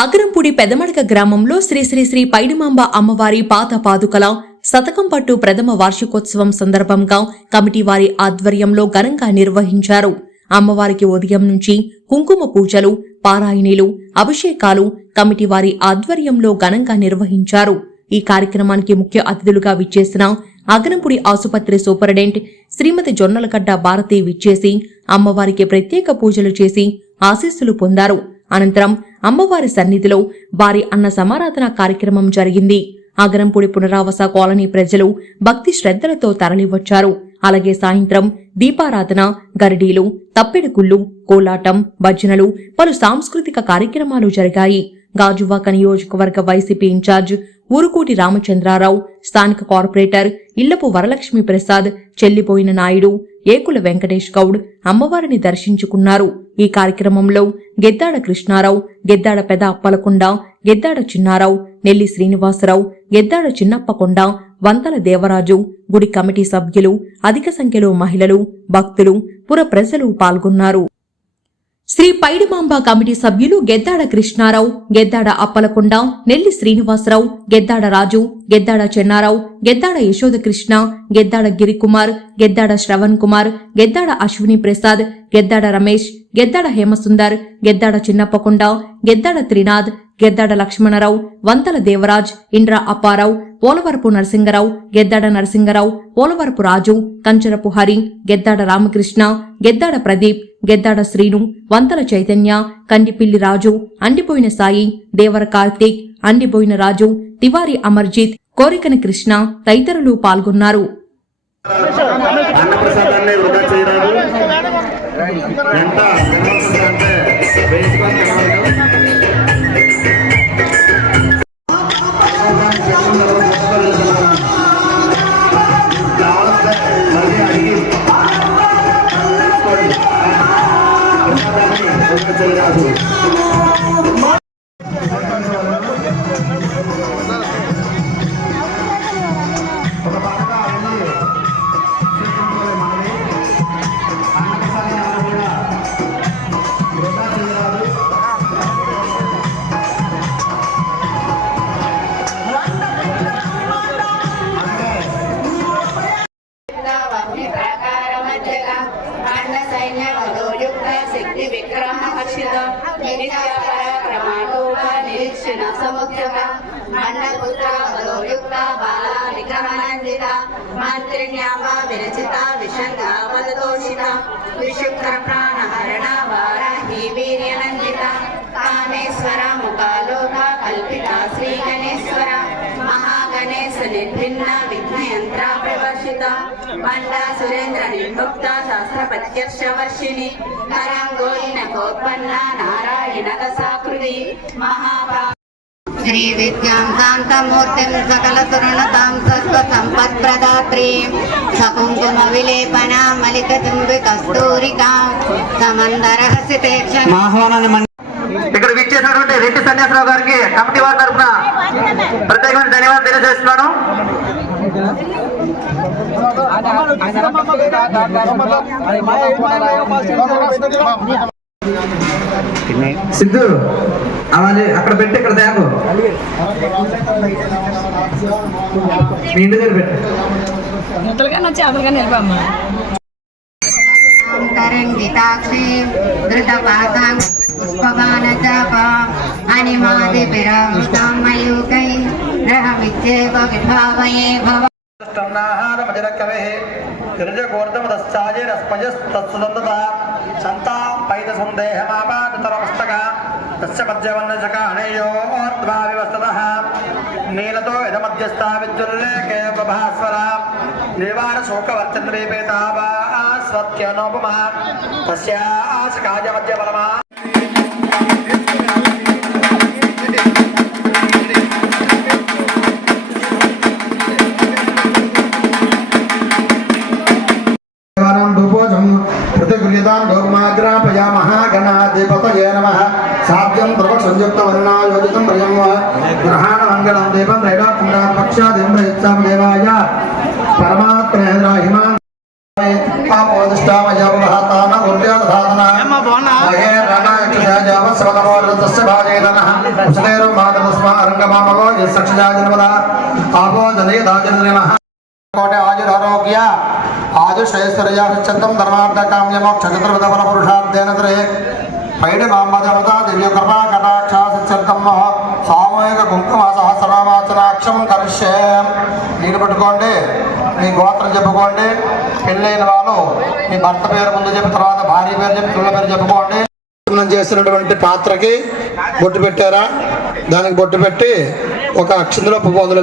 అగ్రంపూడి పెదమడక గ్రామంలో శ్రీ శ్రీ శ్రీ పైడిమాంబ అమ్మవారి పాత పాదుకల శతకం పట్టు ప్రథమ వార్షికోత్సవం సందర్భంగా కమిటీ వారి ఆధ్వర్యంలో ఘనంగా నిర్వహించారు. అమ్మవారికి ఉదయం నుంచి కుంకుమ పూజలు పారాయణీలు అభిషేకాలు కమిటీ వారి ఆధ్వర్యంలో ఘనంగా నిర్వహించారు. ఈ కార్యక్రమానికి ముఖ్య అతిథులుగా విచ్చేసిన అగనంపుడి ఆసుపత్రి సూపరింటెండెంట్ శ్రీమతి జొన్నలగడ్డ భారతి విచ్చేసి అమ్మవారికి ప్రత్యేక పూజలు చేసి ఆశీస్సులు పొందారు. అనంతరం అమ్మవారి సన్నిధిలో వారి అన్న సమారాధన కార్యక్రమం జరిగింది. అగరంపూడి పునరావాస కాలనీ ప్రజలు భక్తి శ్రద్ధలతో తరలివచ్చారు. అలాగే సాయంత్రం దీపారాధన గరిడీలు తప్పెడుకుళ్ళు కోలాటం భజనలు పలు సాంస్కృతిక కార్యక్రమాలు జరిగాయి. గాజువాక నియోజకవర్గ వైసీపీ ఇన్ఛార్జ్ ఊరుకోటి రామచంద్రారావు స్థానిక కార్పొరేటర్ ఇళ్ళపు వరలక్ష్మి ప్రసాద్ చెల్లిపోయిన నాయుడు ఏకుల వెంకటేష్ గౌడ్ అమ్మవారిని దర్శించుకున్నారు. ఈ కార్యక్రమంలో గెద్దాడ కృష్ణారావు గెద్దాడ పెద అప్పలకొండ గెద్దాడ చిన్నారావు నెల్లి శ్రీనివాసరావు గెద్దాడ చిన్నప్పకొండ వంతల దేవరాజు గుడి కమిటీ సభ్యులు అధిక సంఖ్యలో మహిళలు భక్తులు పుర ప్రజలు పాల్గొన్నారు. శ్రీ పైడిమాంబ కమిటీ సభ్యులు గెద్దాడ కృష్ణారావు గెద్దాడ అప్పలకొండ నెల్లి శ్రీనివాసరావు గెద్దాడ రాజు గెద్దాడ చెన్నారావు గెద్దాడ యశోద కృష్ణ గెద్దాడ గిరికుమార్ గెద్దాడ శ్రవణ్ కుమార్ గెద్దాడ అశ్విని ప్రసాద్ గెద్దాడ రమేష్ గెద్దాడ హేమసుందర్ గెద్దాడ చిన్నప్పకొండ గెద్దాడ త్రినాథ్ గెద్దాడ లక్ష్మణరావు వంతల దేవరాజ్ ఇంద్ర అప్పారావు పోలవరపు నరసింగరావు గెద్దాడ నరసింగరావు పోలవరపు రాజు కంచరపు హరి గెద్దాడ రామకృష్ణ గెద్దాడ ప్రదీప్ గెద్దాడ శ్రీను వంతల చైతన్య కండిపిల్లి రాజు అండిపోయిన సాయి దేవర కార్తీక్ అండిపోయిన రాజు తివారి అమర్జిత్ కోరికన కృష్ణ తదితరులు పాల్గొన్నారు. అన్నప్రసాదాన్ని వృధా చేయరాదు. ఎంత శక్తి విక్రమ హర్షిత నిత్య పరాక్రమాటోప నిరీక్షణ సముద్రక మండపుత్ర బలోయుక్త బాల విక్రమనందిత మంత్రిణ్యామ విరచిత విషంగా పదతోషిత విశుక్ర శాంతమూర్తిం సకల సురుణతాం సత్వ సంపత్ ప్రదాత్రీం సకుంకుమ విలేపన మలిక తుంబి కస్తూరికా సమందర హసితేక్ష మా ఆహ్వానాన్ని మన్ని- ఇక్కడ విచ్చేసినటువంటి రెడ్డి సన్యాసరావు గారికి కమిటీ వారి తరఫున ప్రత్యేకమైన ధన్యవాదాలు తెలియజేస్తున్నాను. సిద్ధు అలాగే అక్కడ పెట్టి ఇక్కడ తేకు. మీ ఇంటి దగ్గర పెట్టు. ముద్దలుగానే వచ్చి అదలుగానే వెళ్ళిపోమ్మా అనిమాది పిరామృతం మయూకై గ్రహమిత్యేవ విభావయే భవ ష్టన్నాహారమజరకవే గిరిజగోర్ధమదశ్చాయేరస్పయస్తత్సుదంతత సంతాం పైత సందేహమాపాదతరమస్తక తస్య మధ్యవన్నశకాణయోర్ధ్వా వివస్తతః నీలతో ఇదమధ్యస్థా గౌర్మాగ్రాపయామః గణాధిపతయే నమః సాధ్యం ధ్రువ సంయుక్త వర్ణాయోజితం ప్రియం గ్రహాణ మంగళం దీపం రైడాకుండా పక్షాదిం ప్రయుక్తం దేవాయ పరమాత్మేంద్ర హిమాన్ కోటి ఆయురారోగ్య ఆయుషైశ్వర్యాచందం ధర్మార్థ కామ్య మోక్ష పురుషార్థేన పైడి మామదేవత దివ్య కృపా కటాక్షాసిత్యం సామూహిక కుంకుమ సహస్రనామాచనాక్షం కరిష్యే నీరు పట్టుకోండి మీ గోత్రం చెప్పుకోండి। పెళ్ళైన వాళ్ళు మీ భర్త పేరు ముందు చెప్పి తర్వాత భార్య పేరు చెప్పి పిల్లల పేరు చెప్పుకోండి। చేసినటువంటి పాత్రకి బొట్టు పెట్టారా? దానికి బొట్టు పెట్టి ఒక అక్షందులో పువ్వు అందులో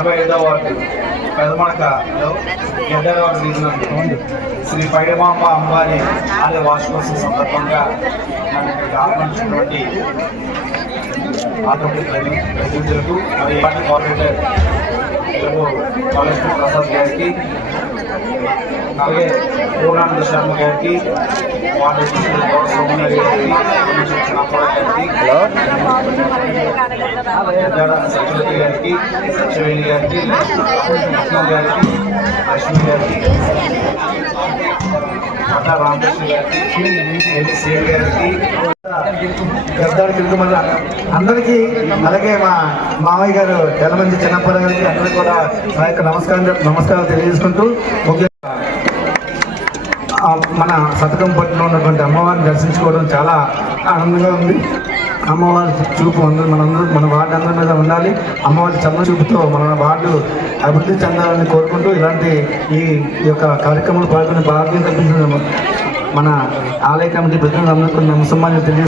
ఎనభై ఐదవ వార్డు. పెదమడకలో గడ్డరవాడ రీజనల్ శ్రీ పైడమాంబ అమ్మవారి ఆలయ వార్షికోత్సవం సందర్భంగా నన్ను ఇక్కడికి ఆహ్వానించినటువంటి ఆంధ్రప్రదేశ్ ప్రతినిధులకు మరియు పార్టీ కోఆర్డినేటర్ కాలేజ్ ప్రసాద్ గారికి అలాగే పూర్ణానంద శర్మ గారికి గౌరవ సోమనాథ్ గారికి సత్యవతి గారికి సత్యవేణి గారికి కృష్ణ గారికి లక్ష్మి గారికి. పట్టా రామకృష్ణ గారికి ఎల్లి సేవ్ గారికి అందరికీ అలాగే మా మామయ్య గారు చాలా మంది చిన్న గారికి అందరికీ కూడా నా యొక్క నమస్కారం నమస్కారాలు తెలియజేసుకుంటూ మన సతకం పట్టులో ఉన్నటువంటి అమ్మవారిని దర్శించుకోవడం చాలా ఆనందంగా ఉంది. అమ్మవారి చూపు అందరూ మనందరూ మన వార్డు అందరి మీద ఉండాలి. అమ్మవారి చల్ల చూపుతో మన వార్డు అభివృద్ధి చెందాలని కోరుకుంటూ ఇలాంటి ఈ యొక్క కార్యక్రమంలో పాల్గొని భాగ్యం కల్పించిన మన ఆలయ కమిటీ ప్రతినిధులందరికీ నమస్కారం తెలియ